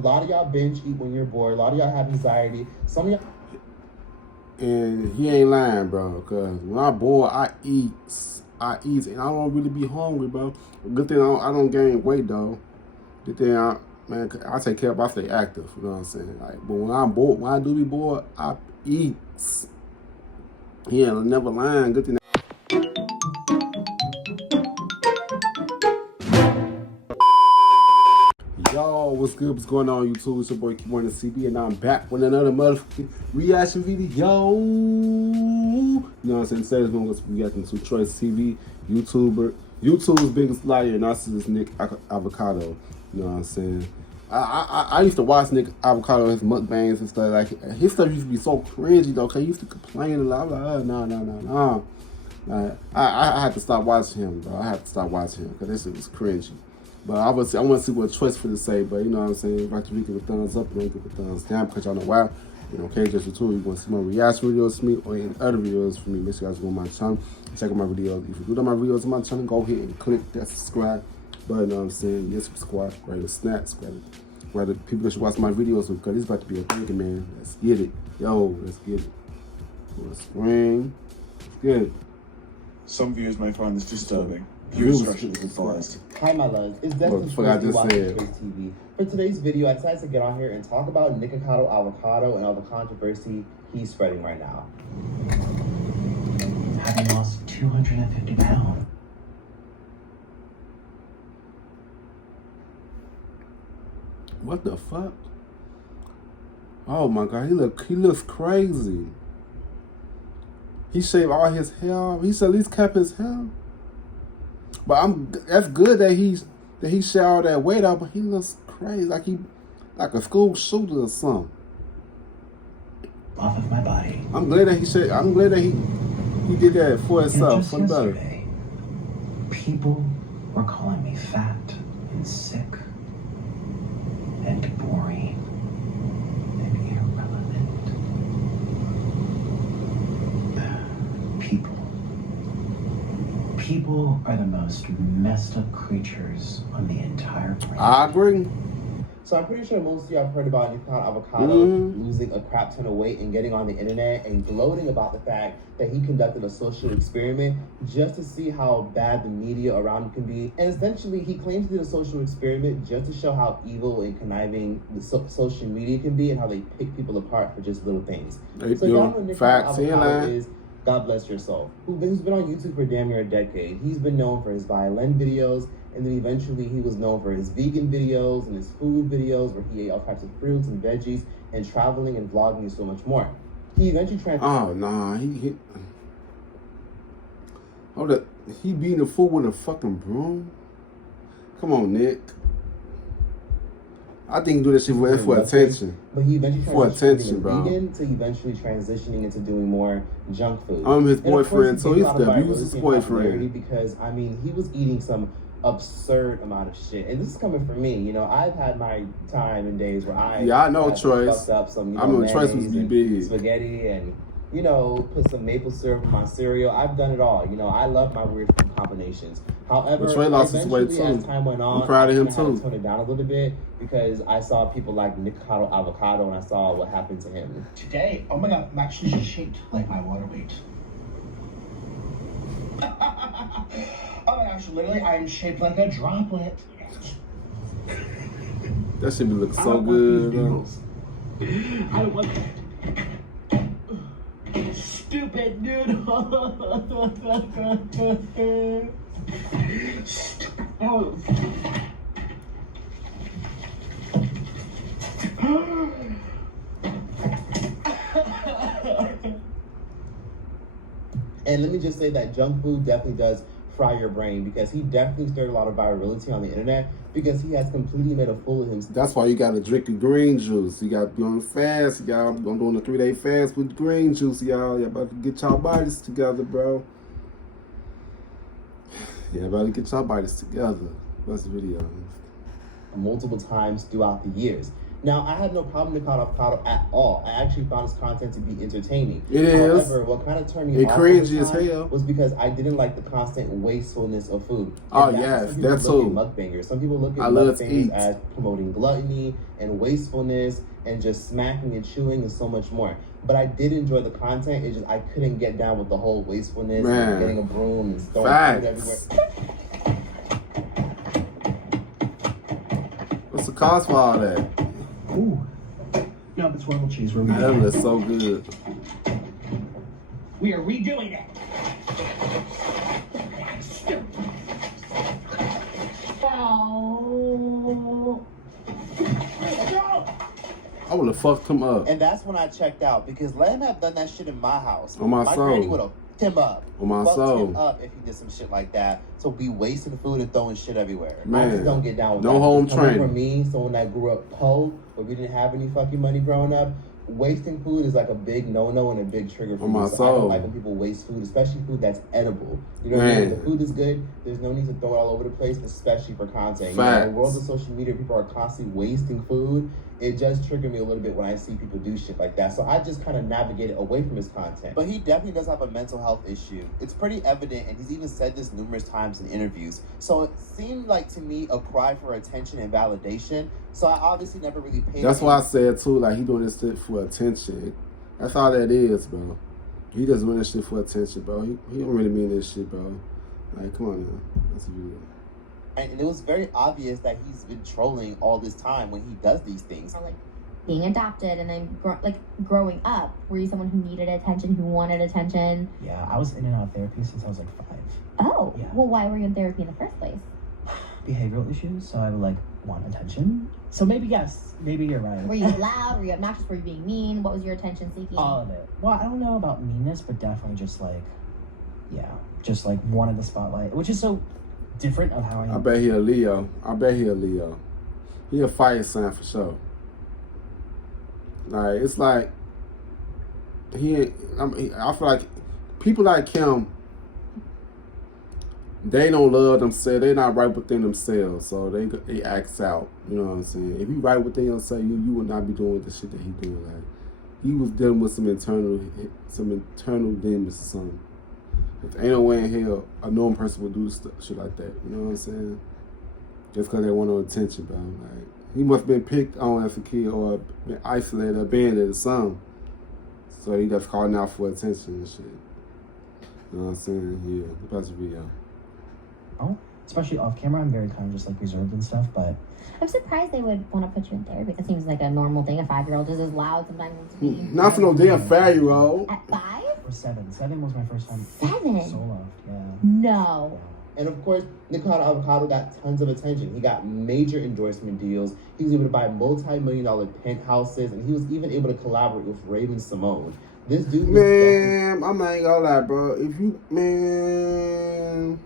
A lot of y'all binge eat when you're bored. A lot of y'all have anxiety. Some of y'all... And he ain't lying, bro, because when I'm bored, I eat, and I don't really be hungry, bro. Good thing I don't gain weight, though. Good thing I take care of myself, I stay active, you know what I'm saying? Like, but when I'm bored, when I do be bored, I eat. He ain't never lying. Good thing. Yo, what's good? What's going on, YouTube? It's your boy Kewonis CB, and I'm back with another motherfucking reaction video. You know what I'm saying? Today we're going to be reacting to Troyce TV, YouTube's biggest liar, Narcissist Avacado. You know what I'm saying? I used to watch Avacado, his mukbangs and stuff. Like, his stuff used to be so cringy, though, because he used to complain a lot. I'm like, no. I had to stop watching him, bro. I had to stop watching him because this shit was cringy. But I want to see what Troyce for to say. But you know what I'm saying? If you give a thumbs up, you don't give a thumbs down, because y'all know why. You know, okay, just for two. You want to see more reaction videos from me or any other videos from me, make sure you guys go on my channel and check out my videos. If you do my videos on my channel, go ahead and click that subscribe button. You know what I'm saying? Yes, subscribe, grab the snaps, grab the people that should watch my videos with, because it's about to be a thing, man. Let's get it. Yo, let's get it. Let's spring. Let's get it. Some viewers may find this disturbing. Viewer discretion is advised. Hi, my loves. It's Destin watching Troyce TV. For today's video, I decided to get on here and talk about Nikocado Avacado and all the controversy he's spreading right now. Having lost 250 pounds. What the fuck? Oh my God, he looks crazy. He shaved all his hair off. He at least kept his hair. But that's good that he shaved all that weight off, but he looks crazy, like a school shooter or something. Off of my body. I'm glad that he did that for himself, for the better. People were calling me fat and sick and boring and irrelevant. People are the most messed up creatures on the entire planet. I agree. So I'm pretty sure most of you have heard about Nikocado Avacado losing a crap ton of weight and getting on the internet and gloating about the fact that he conducted a social experiment just to see how bad the media around him can be. And essentially, he claims to do a social experiment just to show how evil and conniving the social media can be and how they pick people apart for just little things. So y'all know Nikocado Avacado is, God bless your soul, who's been on YouTube for damn near a decade. He's been known for his violin videos, and then eventually he was known for his vegan videos and his food videos where he ate all types of fruits and veggies and traveling and vlogging and so much more. He eventually Oh, nah, hold up. He beating the fool with a fucking broom? Come on, Nick. I think he do that shit for attention. But he eventually transitioned from vegan to eventually transitioning into doing more junk food. I'm his boyfriend, so he's the abuse his boyfriend. Because, I mean, he was eating some absurd amount of shit. And this is coming from me. You know, I've had my time and days where I know Troyce. Fucked up some, I know Troyce was big. Spaghetti and, you know, put some maple syrup in my cereal. I've done it all. You know, I love my weird food combinations. However, eventually as time went on, I'm proud of him I had to tone it down a little bit because I saw people like Nikocado Avacado and I saw what happened to him. Today, oh my God, I'm actually shaped like my water weight. Oh my gosh, literally, I am shaped like a droplet. That shit looks so good. I want stupid noodles. And let me just say that junk food definitely does fry your brain, because he definitely stirred a lot of virality on the internet because he has completely made a fool of himself. That's why you gotta drink the green juice. You gotta be on the fast, y'all. I'm doing a 3-day fast with green juice, y'all. Y'all about to get y'all bodies together, bro. Yeah, about to get y'all bodies together. What's the video? Multiple times throughout the years. Now, I had no problem with Nikocado Avacado at all. I actually found his content to be entertaining. It is. However, what kind of turned me off cringy as over time hell. was because I didn't like the constant wastefulness of food. Oh, And yes, some people that's look too. at mukbangers. Some people look at I love to mukbangers eat. as promoting gluttony and wastefulness and just smacking and chewing and so much more. But I did enjoy the content. It's just I couldn't get down with the whole wastefulness Man. and getting a broom and throwing food everywhere. Facts. What's the cost for all that? Ooh. No, it's royal cheese. We're Man, that redoing looks it. so good. We are redoing it. Oh. I would have fucked him up. And that's when I checked out because let him have done that shit in my house. On my soul. granny would have fucked him up. On my Fucked soul. him up if he did some shit like that. So be wasting food and throwing shit everywhere. I Man. just don't get down with No that. home Coming training. from me, someone that grew up poor, where we didn't have any fucking money growing up, wasting food is like a big no-no and a big trigger for On me. my So I soul. don't like when people waste food, especially food that's edible. You know what I mean? Man. If the food is good, there's no need to throw it all over the place, especially for content. You know, in the world of social media, people are constantly wasting food. It just triggered me a little bit when I see people do shit like that. So I just kind of navigated away from his content. But he definitely does have a mental health issue. It's pretty evident, and he's even said this numerous times in interviews. So it seemed like to me a cry for attention and validation. So I obviously never really paid That's why I said too, like he doing this shit for attention. That's all that is, bro. He just doing this shit for attention, bro. He don't really mean this shit, bro. Like, come on now. That's a video. And it was very obvious that he's been trolling all this time when he does these things. Like being adopted and then growing up, were you someone who needed attention, who wanted attention? Yeah, I was in and out of therapy since I was like 5. Oh, Yeah. well, why were you in therapy in the first place? Behavioral issues, so I would like want attention. So maybe yes, maybe you're right. Were you loud? Were you obnoxious? Were you being mean? What was your attention seeking? All of it. Well, I don't know about meanness, but definitely just like, yeah, just like wanted the spotlight, which is so different of how I am. I bet he a Leo. He a fire sign for sure. Like, it's like, I feel like people like him, they don't love themselves. They're not right within themselves, so they act out. You know what I'm saying? If you right within yourself, you would not be doing the shit that he doing. Like, he was dealing with some internal demons or something. If ain't no way in hell a normal person would do shit like that. You know what I'm saying? Just because they want no attention, bro. Like, he must have been picked on as a kid or been isolated or abandoned or something. So he just calling out for attention and shit. You know what I'm saying? Yeah, that's the video. Oh, especially off camera, I'm very kind of just like reserved and stuff, but I'm surprised they would want to put you in therapy. That seems like a normal thing. A 5-year-old is as loud sometimes as me. Not for no damn 5-year-old. At 5? or 7. 7 was my first time 7? solo. Yeah. No. And of course, Nikocado Avacado got tons of attention. He got major endorsement deals. He was able to buy multi-million-dollar penthouses, and he was even able to collaborate with Raven Simone. This dude was Man, I'm not even gonna lie, bro. If you, man,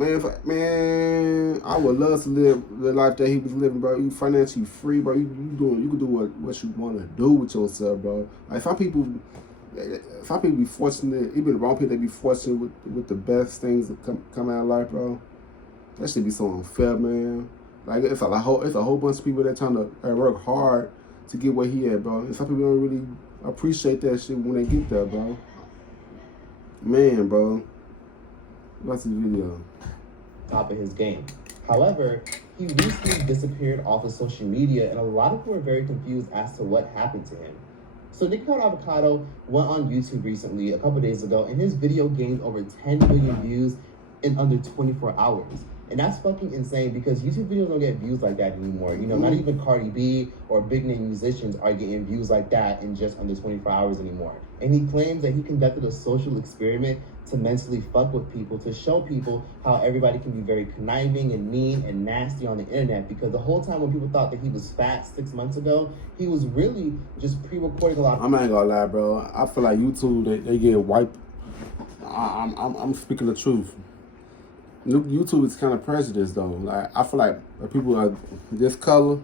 I would love to live the life that he was living, bro. You financially free, bro. You can do what you want to do with yourself, bro. Like some people be fortunate, even the wrong people, they be fortunate with the best things that come out of life, bro. That should be so unfair, man. Like it's a whole bunch of people that trying to work hard to get where he at, bro. And some people don't really appreciate that shit when they get there, bro. Man, bro. Watch this video. top of his game. However, he recently disappeared off of social media, and a lot of people are very confused as to what happened to him. So Nikocado Avacado went on YouTube recently, a couple days ago, and his video gained over 10 million views in under 24 hours. And that's fucking insane because YouTube videos don't get views like that anymore. You know, not even Cardi B or big name musicians are getting views like that in just under 24 hours anymore. And he claims that he conducted a social experiment to mentally fuck with people, to show people how everybody can be very conniving and mean and nasty on the internet. Because the whole time when people thought that he was fat 6 months ago, he was really just pre-recording a lot of I'm not gonna lie, bro. I feel like YouTube, they get wiped. I'm speaking the truth. YouTube is kind of prejudiced though. Like I feel like when people are this color,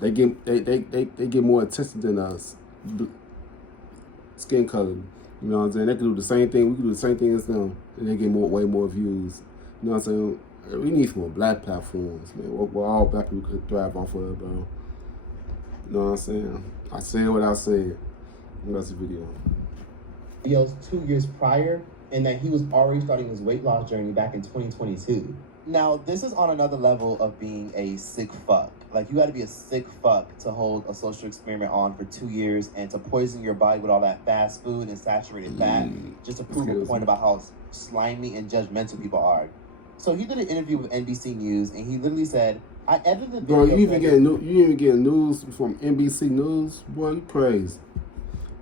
they get more attention than us. Skin color, you know what I'm saying? They can do the same thing. We can do the same thing as them, and they get way more views. You know what I'm saying? We need some more black platforms, man. Where all black people could thrive off of, bro. You know what I'm saying? I said what I said. That's the video. Videos 2 years prior, and that he was already starting his weight loss journey back in 2022. Now, this is on another level of being a sick fuck. Like, you gotta be a sick fuck to hold a social experiment on for 2 years and to poison your body with all that fast food and saturated fat just to prove a point about how slimy and judgmental people are. So he did an interview with NBC News, and he literally said, I edited the video. Bro, you even get news from NBC News? Boy, you crazy.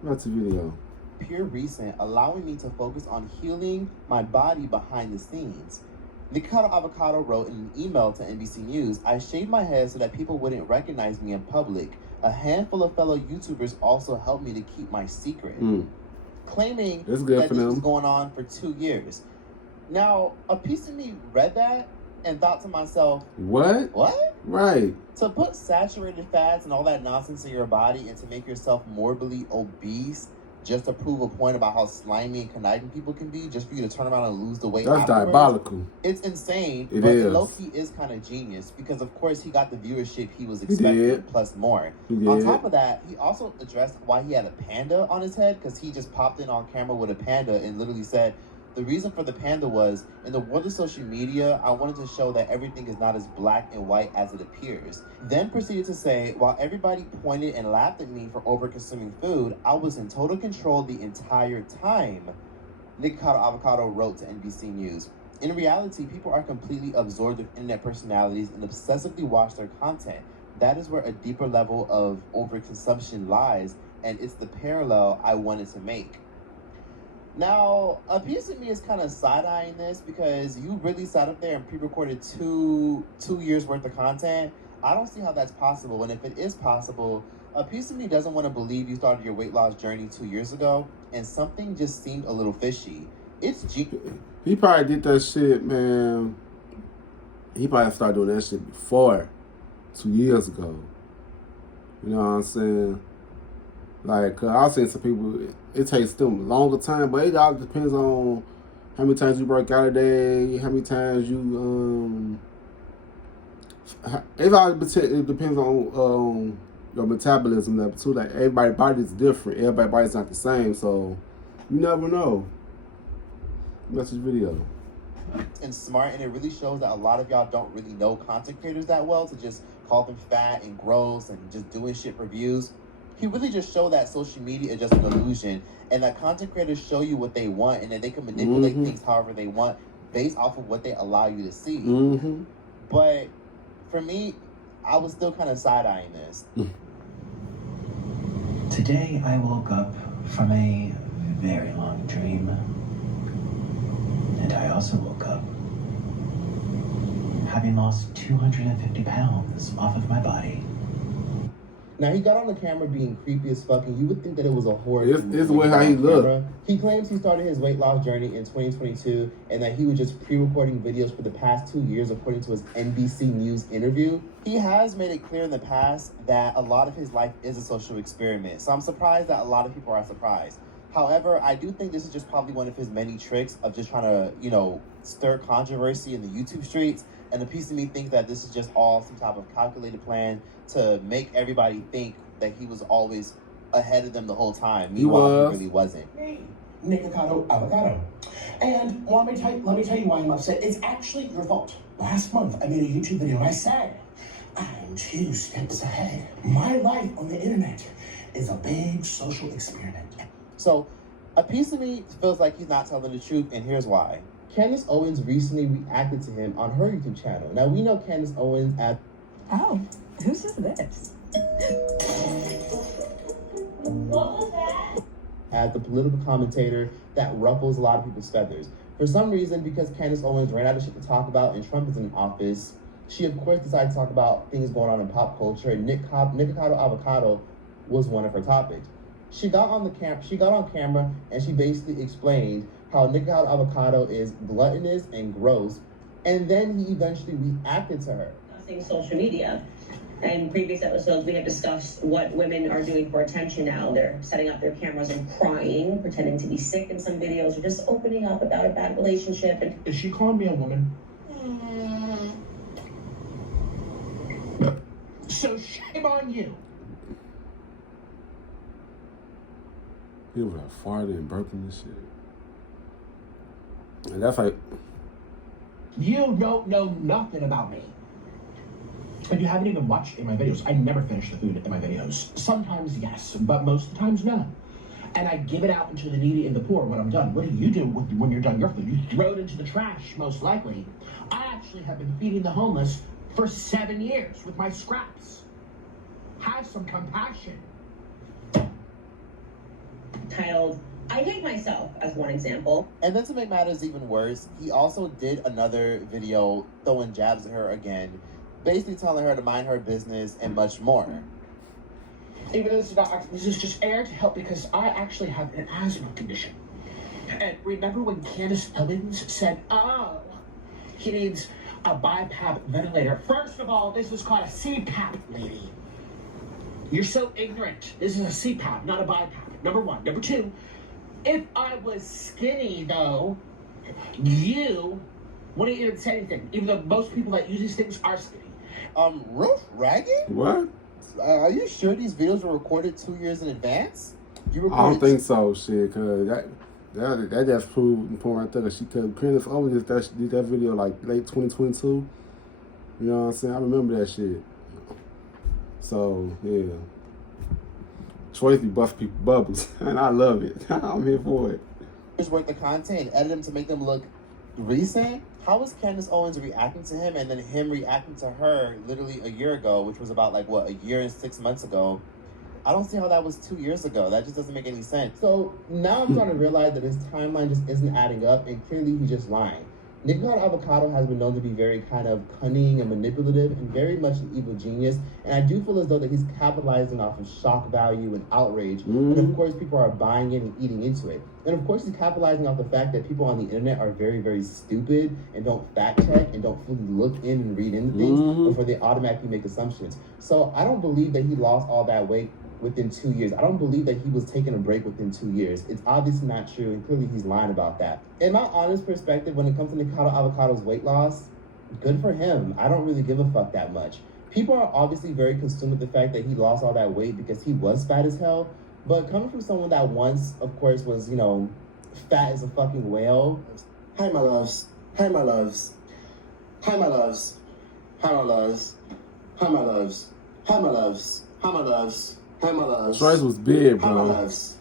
That's the video. Pure recent, allowing me to focus on healing my body behind the scenes. Nikocado Avacado wrote in an email to NBC News, I shaved my head so that people wouldn't recognize me in public. A handful of fellow YouTubers also helped me to keep my secret. Claiming that this was going on for 2 years. Now, a piece of me read that and thought to myself, What? Right. To put saturated fats and all that nonsense in your body and to make yourself morbidly obese just to prove a point about how slimy and conniving people can be, just for you to turn around and lose the weight That's afterwards. Diabolical. It's insane, It but is. low-key is kind of genius because, of course, he got the viewership he was expecting plus more. On top of that, he also addressed why he had a panda on his head because he just popped in on camera with a panda and literally said, the reason for the panda was, in the world of social media, I wanted to show that everything is not as black and white as it appears. Then proceeded to say, while everybody pointed and laughed at me for over-consuming food, I was in total control the entire time. Nikocado Avacado wrote to NBC News. In reality, people are completely absorbed with internet personalities and obsessively watch their content. That is where a deeper level of overconsumption lies, and it's the parallel I wanted to make. Now, a piece of me is kind of side-eyeing this because you really sat up there and pre-recorded two years worth of content. I don't see how that's possible, and if it is possible, a piece of me doesn't want to believe you started your weight loss journey 2 years ago, and something just seemed a little fishy. He probably did that shit, man. He probably started doing that shit before 2 years ago. You know what I'm saying? Like, I've seen some people, it takes them a longer time, but it all depends on how many times you work out a day, how many times you, it depends on your metabolism level too. Like, everybody's body is different. Everybody's body's not the same, so you never know. That's his video. And smart, and it really shows that a lot of y'all don't really know content creators that well to just call them fat and gross and just doing shit for views. He really just showed that social media is just an illusion, and that content creators show you what they want, and that they can manipulate things however they want based off of what they allow you to see. But for me, I was still kind of side-eyeing this. Today I woke up from a very long dream, and I also woke up having lost 250 pounds off of my body. Now, he got on the camera being creepy as fuck, and you would think that it was a horror. It's the way how he looked. He claims he started his weight loss journey in 2022, and that he was just pre-recording videos for the past 2 years, according to his NBC News interview. He has made it clear in the past that a lot of his life is a social experiment, so I'm surprised that a lot of people are surprised. However, I do think this is just probably one of his many tricks of just trying to, stir controversy in the YouTube streets. And a piece of me thinks that this is just all some type of calculated plan to make everybody think that he was always ahead of them the whole time. Meanwhile, he really wasn't. Hey, Nikocado Avacado. And let me tell you why I'm upset. It's actually your fault. Last month, I made a YouTube video and I said, I'm 2 steps ahead. My life on the internet is a big social experiment. So, a piece of me feels like he's not telling the truth, and here's why. Candace Owens recently reacted to him on her YouTube channel. Now, we know Candace Owens as... Oh, who said this? What was that? As the political commentator that ruffles a lot of people's feathers. For some reason, because Candace Owens ran out of shit to talk about and Trump is in office, she, of course, decided to talk about things going on in pop culture, and Nikocado Avacado was one of her topics. She got on camera and she basically explained how Nikocado Avacado is gluttonous and gross, and then he eventually reacted to her. Discussing social media. In previous episodes, we have discussed what women are doing for attention now. They're setting up their cameras and crying, pretending to be sick in some videos, or just opening up about a bad relationship. Is she calling me a woman? So shame on you. People have farted and burped and shit. And that's like, You don't know nothing about me. And you haven't even watched in my videos. I never finish the food in my videos. Sometimes yes, but most of the times no. And I give it out into the needy and the poor when I'm done. What do you do when you're done your food? You throw it into the trash, most likely. I actually have been feeding the homeless for 7 years with my scraps. Have some compassion. Titled, I Hate Myself, as one example. And then to make matters even worse, he also did another video throwing jabs at her again, basically telling her to mind her business and much more. Even though this is just air to help because I actually have an asthma condition. And remember when Candace Owens said, oh, he needs a BiPAP ventilator. First of all, this was called a CPAP, lady. You're so ignorant. This is a CPAP, not a BiPAP. Number one. Number two, if I was skinny, though, you wouldn't even say anything, even though most people that use these things are skinny. Ruth Ragging? what? Are you sure these videos were recorded 2 years in advance? You I recorded don't think so, shit, cause that just proved important right there. Cause Candace Owens did that video like late 2022. You know what I'm saying? I remember that shit. So yeah, Troyce be bust people bubbles, and I love it. I'm here for it. Worth the content and edit them to make them look recent. How was Candace Owens reacting to him and then him reacting to her literally a year ago, which was about like what, a year and 6 months ago? I don't see how that was 2 years ago. That just doesn't make any sense. So now I'm starting to realize that his timeline just isn't adding up, and clearly he's just lying. Nikocado Avacado has been known to be very kind of cunning and manipulative and very much an evil genius. And I do feel as though that he's capitalizing off of shock value and outrage. And of course, people are buying it and eating into it. And of course, he's capitalizing off the fact that people on the internet are very, very stupid and don't fact check and don't fully look in and read into things before they automatically make assumptions. So I don't believe that he lost all that weight within 2 years. I don't believe that he was taking a break within 2 years. It's obviously not true, and clearly he's lying about that. In my honest perspective, when it comes to Nikocado Avocado's weight loss, good for him. I don't really give a fuck that much. People are obviously very consumed with the fact that he lost all that weight because he was fat as hell, but coming from someone that once, of course, was, you know, fat as a fucking whale. Hi, my loves. Hi, my loves. Hi, my loves. Hi, my loves. Hi, my loves. Hi, my loves. Hi, my loves. Hi, my loves. Troyce was big, bro. Hi, my loves.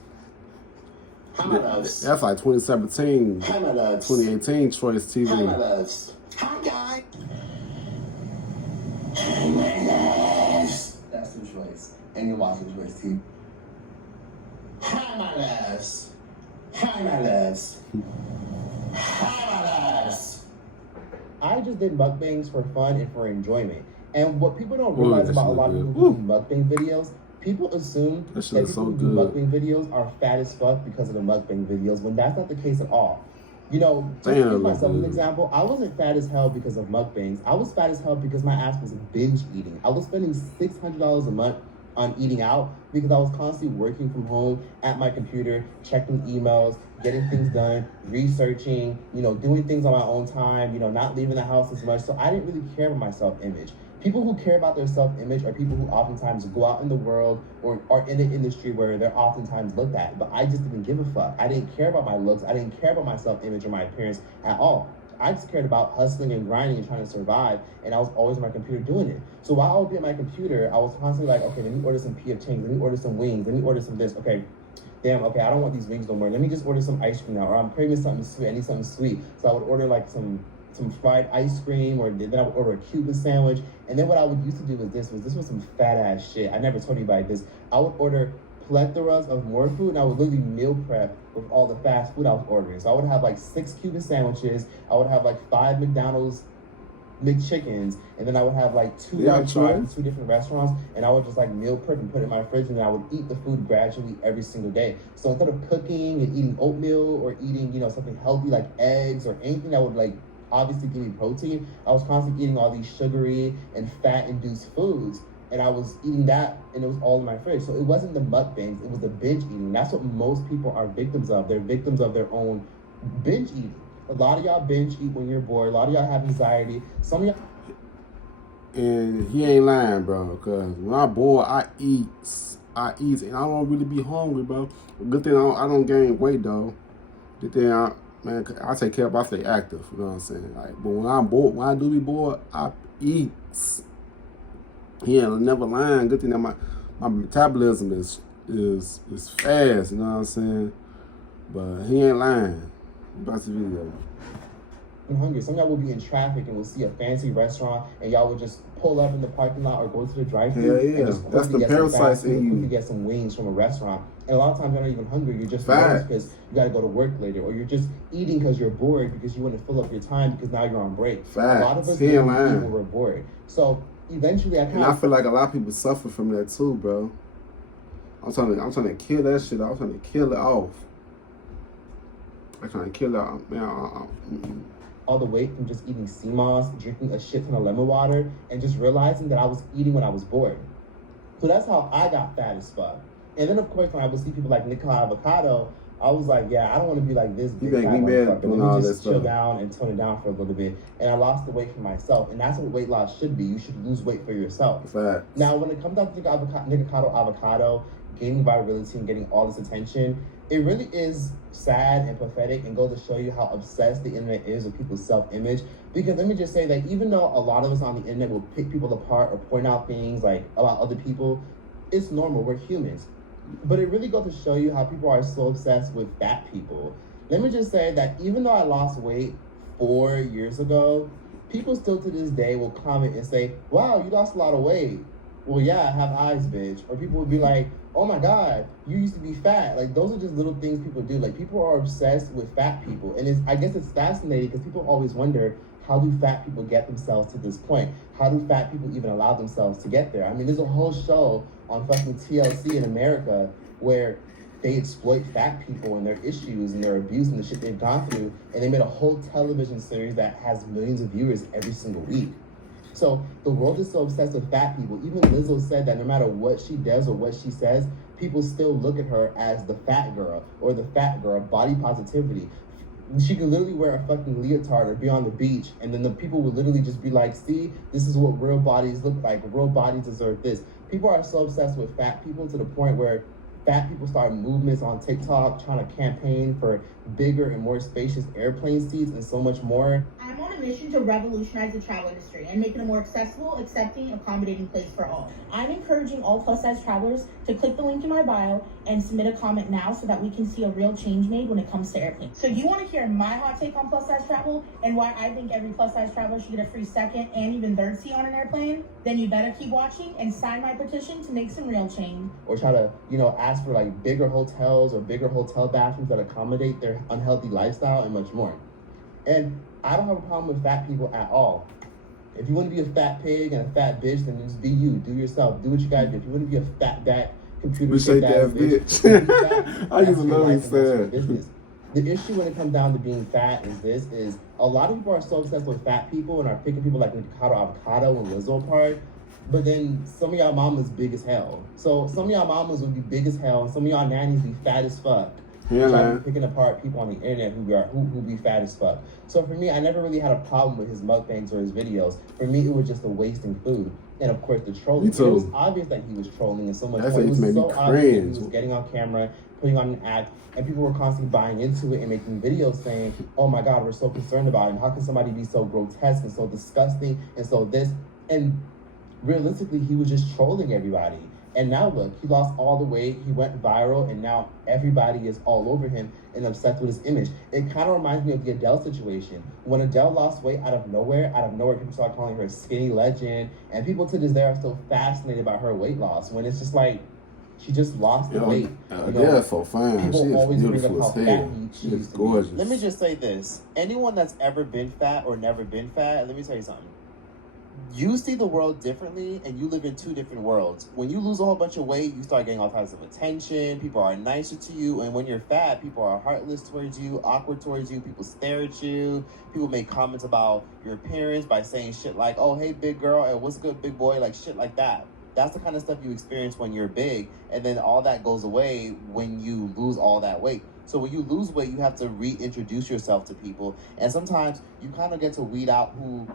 Hi, my loves. That's like 2017, Hi, my loves. 2018 Troyce TV. Hi, my loves. Hi, guy. Hi, my loves. That's the Troyce. And you're watching Troyce TV. Hi, my loves. Hi, my loves. Hi, my loves. I just did mukbangs for fun and for enjoyment. And what people don't realize that about a shit lot of look people good. who do mukbang videos, people assume That that shit people looks so who do good. mukbang videos are fat as fuck because of the mukbang videos, when that's not the case at all. You know, just Damn, to use myself as an dude. example, I wasn't fat as hell because of mukbangs. I was fat as hell because my ass was binge eating. I was spending $600 a month on eating out because I was constantly working from home at my computer, checking emails, getting things done, researching, you know, doing things on my own time, you know, not leaving the house as much. So I didn't really care about my self-image. People who care about their self-image are people who oftentimes go out in the world or are in an industry where they're oftentimes looked at. But I just didn't give a fuck. I didn't care about my looks. I didn't care about my self-image or my appearance at all. I just cared about hustling and grinding and trying to survive, and I was always on my computer doing it. So while I would be at my computer, I was constantly like, okay, let me order some P.F. Chang's, let me order some wings, let me order some this. Okay, damn, okay, I don't want these wings no more. Let me just order some ice cream now, or I'm craving something sweet, I need something sweet. So I would order like some fried ice cream, or then I would order a Cuban sandwich. And then what I would used to do was this was some fat ass shit. I never told anybody this. I would order plethoras of more food, and I would literally meal prep with all the fast food I was ordering. So I would have like 6 Cuban sandwiches, I would have like 5 McDonald's McChickens, and then I would have like 2 fries from 2 different restaurants, and I would just like meal prep and put it in my fridge, and then I would eat the food gradually every single day. So instead of cooking and eating oatmeal or eating, you know, something healthy like eggs or anything that would like obviously give me protein, I was constantly eating all these sugary and fat-induced foods, and I was eating that, and it was all in my fridge. So it wasn't the mukbangs, it was the binge eating. That's what most people are victims of. They're victims of their own binge eating. A lot of y'all binge eat when you're bored. A lot of y'all have anxiety. Some of y'all... And he ain't lying, bro. Cause when I'm bored, I eat, and I don't really be hungry, bro. Good thing I don't gain weight though. Good thing I take care of. I stay active. You know what I'm saying? Like, but when I'm bored, when I do be bored, I eat. He ain't never lying. Good thing that my metabolism is fast. You know what I'm saying? But he ain't lying. About the video. I'm hungry. Some of y'all will be in traffic and will see a fancy restaurant and y'all will just pull up in the parking lot or go to the drive-thru and just That's the parasites in you. quickly get some wings from a restaurant. And a lot of times you're not even hungry. You're just nervous because you got to go to work later, or you're just eating because you're bored because you want to fill up your time because now you're on break. Facts. A lot of us eat when we're bored. So eventually, I feel like a lot of people suffer from that too, bro. I'm trying to kill that shit. I'm trying to kill it off. I'm trying to kill it off, man. All the weight from just eating sea moss, drinking a shit ton of lemon water, and just realizing that I was eating when I was bored. So that's how I got fat as fuck. And then, of course, when I would see people like Nikocado Avacado, I was like, yeah, I don't want to be like this big fat motherfucker. Let me just chill down and tone it down for a little bit. And I lost the weight for myself. And that's what weight loss should be. You should lose weight for yourself. Fact. Now, when it comes down to Nikocado Avacado, gaining virality and getting all this attention, it really is sad and pathetic and goes to show you how obsessed the internet is with people's self-image. Because let me just say that even though a lot of us on the internet will pick people apart or point out things like about other people, it's normal. We're humans. But it really goes to show you how people are so obsessed with fat people. Let me just say that even though I lost weight 4 years ago, people still to this day will comment and say, wow, you lost a lot of weight. Well, yeah, I have eyes, bitch. Or people would be like, oh my God, you used to be fat. Like, those are just little things people do. Like, people are obsessed with fat people. And I guess it's fascinating because people always wonder, how do fat people get themselves to this point? How do fat people even allow themselves to get there? I mean, there's a whole show on fucking TLC in America where they exploit fat people and their issues and their abuse and the shit they've gone through. And they made a whole television series that has millions of viewers every single week. So the world is so obsessed with fat people. Even Lizzo said that no matter what she does or what she says, people still look at her as the fat girl or the fat girl, body positivity. She could literally wear a fucking leotard or be on the beach, and then the people would literally just be like, see, this is what real bodies look like. Real bodies deserve this. People are so obsessed with fat people to the point where fat people start movements on TikTok trying to campaign for bigger and more spacious airplane seats and so much more. I'm on a mission to revolutionize the travel industry and make it a more accessible, accepting, accommodating place for all. I'm encouraging all plus-size travelers to click the link in my bio and submit a comment now so that we can see a real change made when it comes to airplanes. So you want to hear my hot take on plus-size travel and why I think every plus-size traveler should get a free second and even third seat on an airplane? Then you better keep watching and sign my petition to make some real change. Or try to, ask for like bigger hotels or bigger hotel bathrooms that accommodate their unhealthy lifestyle and much more. And I don't have a problem with fat people at all. If you want to be a fat pig and a fat bitch, then just be you. Do yourself. Do what you gotta do. If you want to be a fat back computer bitch. I used to know he said. The issue when it comes down to being fat is a lot of people are so obsessed with fat people and are picking people like Nikocado Avacado and Lizzo apart. But then some of y'all mamas big as hell. So some of y'all mamas would be big as hell and some of y'all nannies be fat as fuck. Yeah, man. Picking apart people on the internet who be fat as fuck. So for me, I never really had a problem with his mukbangs or his videos. For me, it was just a wasting food. And of course, the trolling. It was obvious that he was trolling in so much. It was so obvious that he was getting on camera, putting on an act, and people were constantly buying into it and making videos saying, oh my God, we're so concerned about him. How can somebody be so grotesque and so disgusting and so this? And realistically, he was just trolling everybody. And now look, he lost all the weight, he went viral, and now everybody is all over him and obsessed with his image. It kind of reminds me of the Adele situation. When Adele lost weight out of nowhere, people started calling her a skinny legend, and people to this day are still fascinated about her weight loss, when it's just like, she just lost the weight. Adel's so fine. People always bring up how fat she used to be. Gorgeous. Let me just say this. Anyone that's ever been fat or never been fat, let me tell you something. You see the world differently, and you live in two different worlds. When you lose a whole bunch of weight, you start getting all types of attention. People are nicer to you. And when you're fat, people are heartless towards you, awkward towards you. People stare at you. People make comments about your appearance by saying shit like, oh, hey, big girl, hey, what's good, big boy? Like, shit like that. That's the kind of stuff you experience when you're big. And then all that goes away when you lose all that weight. So when you lose weight, you have to reintroduce yourself to people. And sometimes you kind of get to weed out who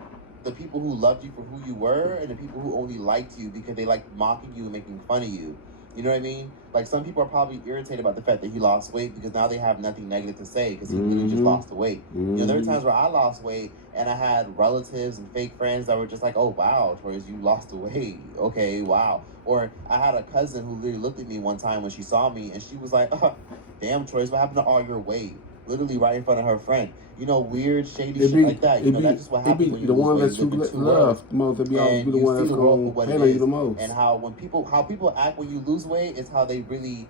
the people who loved you for who you were and the people who only liked you because they liked mocking you and making fun of you. You know what I mean? Like, some people are probably irritated about the fact that he lost weight because now they have nothing negative to say because he literally just lost the weight. You know, there were times where I lost weight and I had relatives and fake friends that were just like, oh, wow, Troyce, you lost the weight. Okay, wow. Or I had a cousin who literally looked at me one time when she saw me and she was like, oh, damn, Troyce, what happened to all your weight? Literally right in front of her friend. You know, weird, shady shit like that. You know, that's just what happens when you the one lose that you weight. love the most. They always be the one that's going to hate on you the most. And how people act when you lose weight is how they really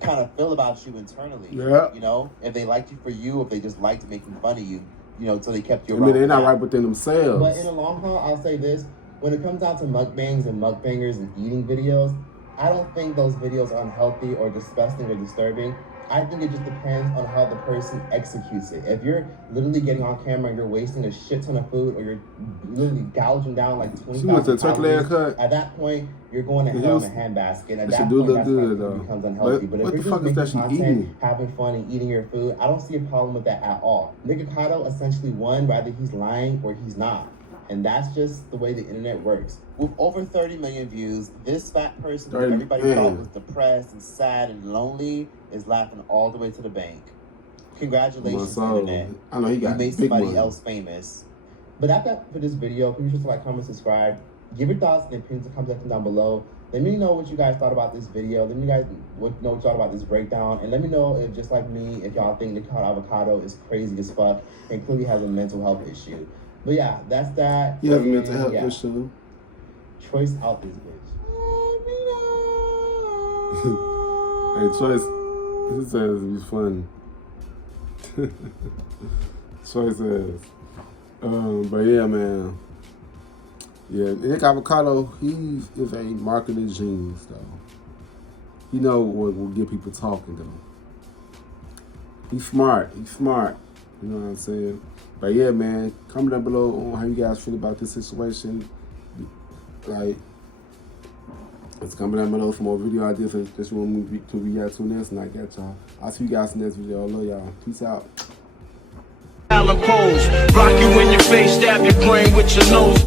kind of feel about you internally. Yeah. You know, if they liked you for you, if they just liked making fun of you, you know, so they kept you around. I mean, they're not right within themselves. But in the long haul, I'll say this. When it comes down to mukbangs and mukbangers and eating videos, I don't think those videos are unhealthy or disgusting or disturbing. I think it just depends on how the person executes it. If you're literally getting on camera and you're wasting a shit ton of food, or you're literally gouging down like 20,000 calories, at that point, you're going to hell in a handbasket. At that point, that's when it becomes unhealthy. But if you're just making content, having fun, and eating your food, I don't see a problem with that at all. Nikocado essentially won, whether he's lying or he's not. And that's just the way the internet works. With over 30 million views, this fat person that everybody thought was depressed and sad and lonely is laughing all the way to the bank. Congratulations, internet. I know he got you made somebody else famous. But that's that for this video. Please just like, comment, subscribe. Give your thoughts and opinions in the comment section down below. Let me know what you guys thought about this video. Let me know what you thought about this breakdown. And let me know if, just like me, if y'all think Nikocado Avacado is crazy as fuck and clearly has a mental health issue. But yeah, that's that. You have a mental health issue. Troyce out this bitch. Hey, Troyce, he says he's funny. Troyce says. But yeah, man. Yeah, Nick Avocado, he is a marketing genius, though. He know what will get people talking, though. He's smart. He's smart. You know what I'm saying? But yeah, man, comment down below on how you guys feel about this situation. Like, let's comment down below for more video ideas that you want me to react to next. And I got y'all. I'll see you guys in the next video. I love y'all. Peace out. Rock you in your face, stab your brain with your nose.